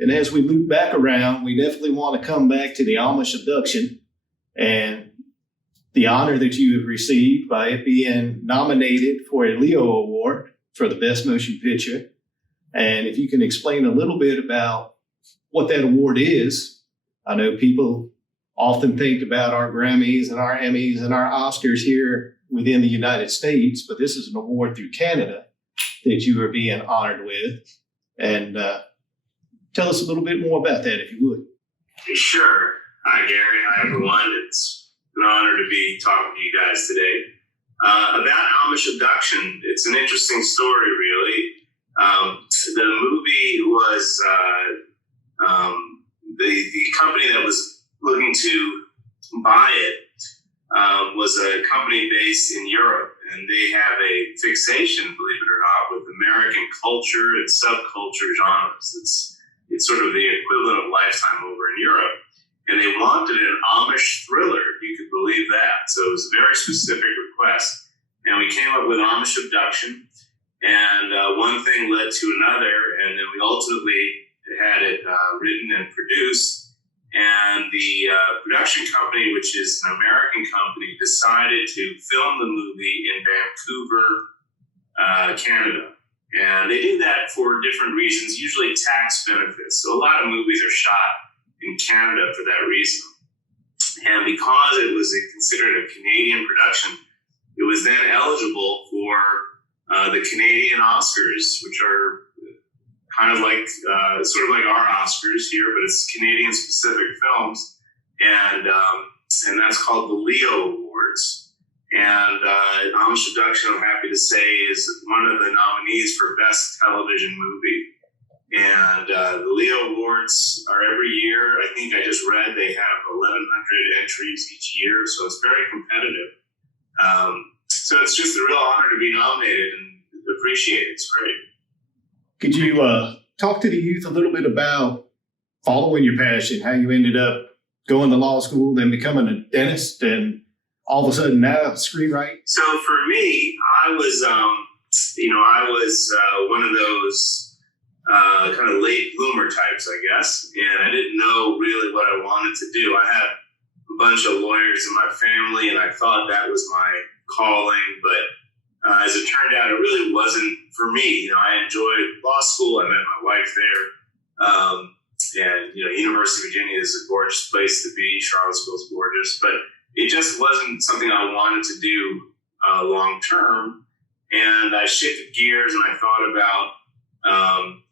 And as we loop back around, we definitely want to come back to the Amish Abduction and the honor that you have received by it being nominated for a Leo Award for the Best Motion Picture. And if you can explain a little bit about what that award is. I know people often think about our Grammys and our Emmys and our Oscars here within the United States, but this is an award through Canada that you are being honored with. And tell us a little bit more about that, if you would. Sure. Hi, Gary. Hi, everyone. It's an honor to be talking to you guys today. About Amish Abduction, it's an interesting story, really. The movie was the company that was looking to buy it was a company based in Europe, and they have a fixation, believe it or not, with American culture and subculture genres. It's sort of the equivalent of Lifetime over in Europe. And they wanted an Amish thriller, if you could believe that. So it was a very specific request. And we came up with Amish Abduction. And one thing led to another. And then we ultimately had it written and produced. And the production company, which is an American company, decided to film the movie in Vancouver, Canada. And they did that for different reasons, usually tax benefits. So a lot of movies are shot in Canada for that reason. And because it was considered a Canadian production, it was then eligible for the Canadian Oscars, which are kind of like, sort of like our Oscars here, but it's Canadian specific films. And that's called the Leo Awards. And Amish Abduction, I'm happy to say, is one of the nominees for Best Television Movie. And the Leo Awards are every year. I think I just read they have 1,100 entries each year, so it's very competitive. So it's just a real honor to be nominated and appreciate it. It's great. Could you talk to the youth a little bit about following your passion, how you ended up going to law school, then becoming a dentist, and all of a sudden now a screenwriter? So for me, I was one of those kind of late bloomer types, I guess. And I didn't know really what I wanted to do. I had a bunch of lawyers in my family, and I thought that was my calling. But as it turned out, it really wasn't for me. I enjoyed law school. I met my wife there. And, University of Virginia is a gorgeous place to be. Charlottesville's gorgeous. But it just wasn't something I wanted to do long term. And I shifted gears, and I thought about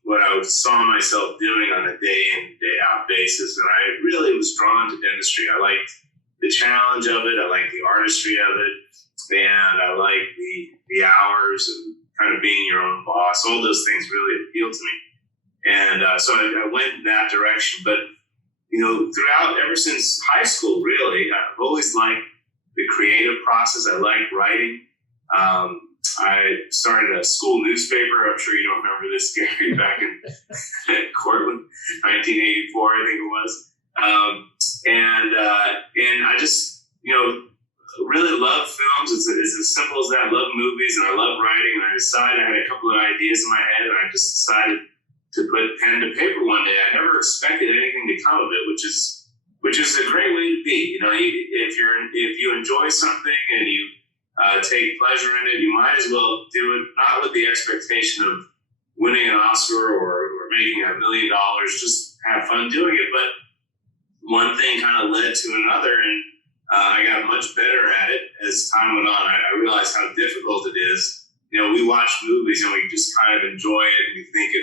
what I saw myself doing on a day in, day out basis. And I really was drawn to dentistry. I liked the challenge of it. I liked the artistry of it. And I liked the hours and kind of being your own boss. All those things really appealed to me. And so I went in that direction. But, throughout, ever since high school, really, I've always liked the creative process. I liked writing. I started a school newspaper. I'm sure you don't remember this, Gary, back in Courtland, 1984, I think it was. And I just, really love films. It's as simple as that. I love movies and I love writing. And I had a couple of ideas in my head, and I just decided to put pen to paper one day. I never expected anything to come of it, which is a great way to be. If you enjoy something and you take pleasure in it, you might as well do it not with the expectation of winning an Oscar or making $1 million. Just have fun doing it. But one thing kind of led to another, and I got much better at it as time went on. I realized how difficult it is. We watch movies and we just kind of enjoy it, and we think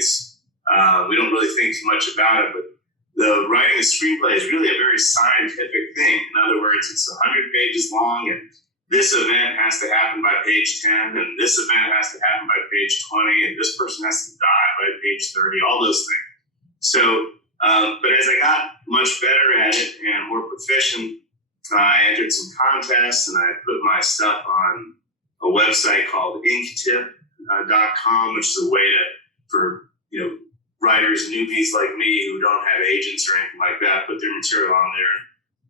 we don't really think too much about it. But the writing a screenplay is really a very scientific thing. In other words, it's 100 pages long, and this event has to happen by page 10, and this event has to happen by page 20, and this person has to die by page 30, all those things. So, but as I got much better at it and more proficient, I entered some contests, and I put my stuff on a website called inktip.com, which is a way for writers, newbies like me who don't have agents or anything like that, put their material on there.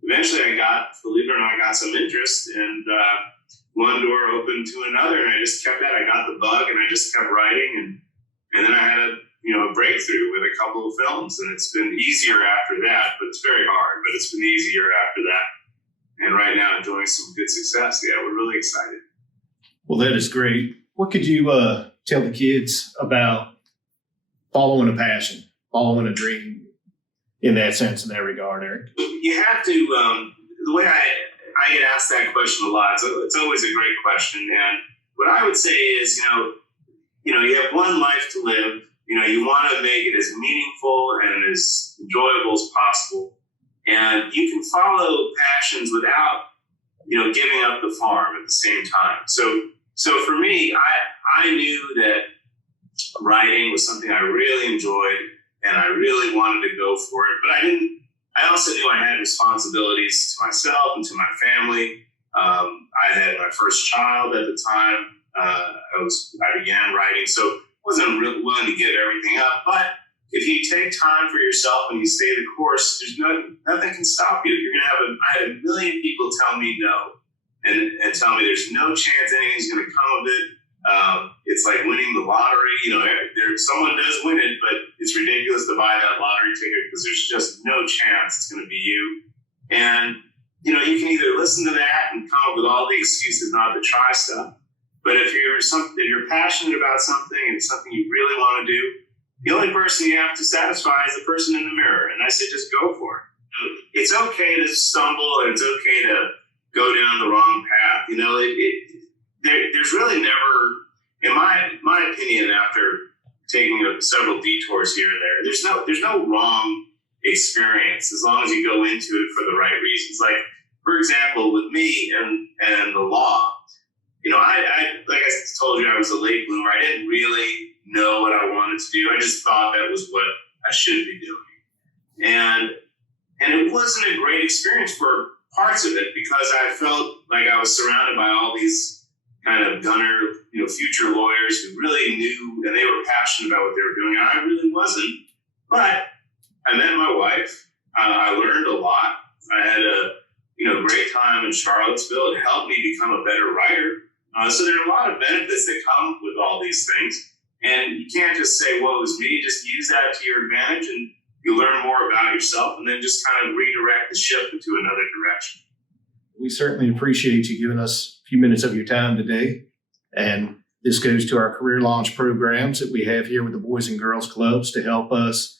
Eventually believe it or not, I got some interest, and one door opened to another, and I just kept at it. I got the bug, and I just kept writing, and then I had a breakthrough with a couple of films, and it's been easier after that, but it's very hard, but it's been easier after that. And right now enjoying some good success. Yeah, we're really excited. Well, that is great. What could you tell the kids about following a passion, following a dream in that sense, in that regard, Eric? You have to, the way I get asked that question a lot, so it's always a great question. And what I would say is, you have one life to live. You want to make it as meaningful and as enjoyable as possible. And you can follow passions without, giving up the farm at the same time. So for me, I knew that writing was something I really enjoyed and I really wanted to go for it. But I also knew I had responsibilities to myself and to my family. I had my first child at the time. I began writing, so wasn't really willing to give everything up. But if you take time for yourself and you stay the course, nothing can stop you. I had a million people tell me no, and tell me there's no chance anything's going to come of it. It's like winning the lottery. Someone does win it, but it's ridiculous to buy that lottery ticket because there's just no chance it's going to be you. And you can either listen to that and come up with all the excuses not to try stuff. But if you're passionate about something and it's something you really want to do, the only person you have to satisfy is the person in the mirror. And I say, just go for it. It's okay to stumble and it's okay to go down the wrong path. There's really never, in my opinion, after taking several detours here and there, there's no wrong experience as long as you go into it for the right reasons. Like, for example, with me and the law, I like I told you, I was a late bloomer. I didn't really know what I wanted to do. I just thought that was what I should be doing. And it wasn't a great experience for parts of it because I felt like I was surrounded by all these kind of gunner, future lawyers who really knew and they were passionate about what they were doing. And I really wasn't. But I met my wife. I learned a lot. I had a great time in Charlottesville. It helped me become a better writer. So there are a lot of benefits that come with all these things. And you can't just say, well, it was me. Just use that to your advantage and you learn more about yourself and then just kind of redirect the ship into another direction. We certainly appreciate you giving us a few minutes of your time today. And this goes to our career launch programs that we have here with the Boys and Girls Clubs to help us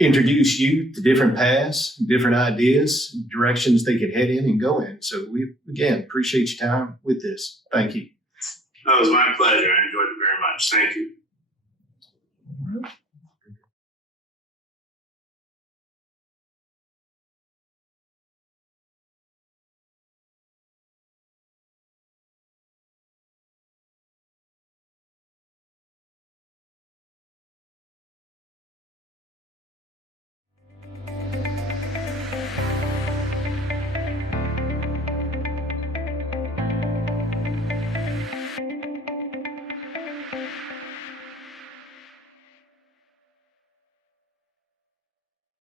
introduce you to different paths, different ideas, directions they could head in and go in. So we, again, appreciate your time with this. Thank you. That was my pleasure. I enjoyed it very much. Thank you.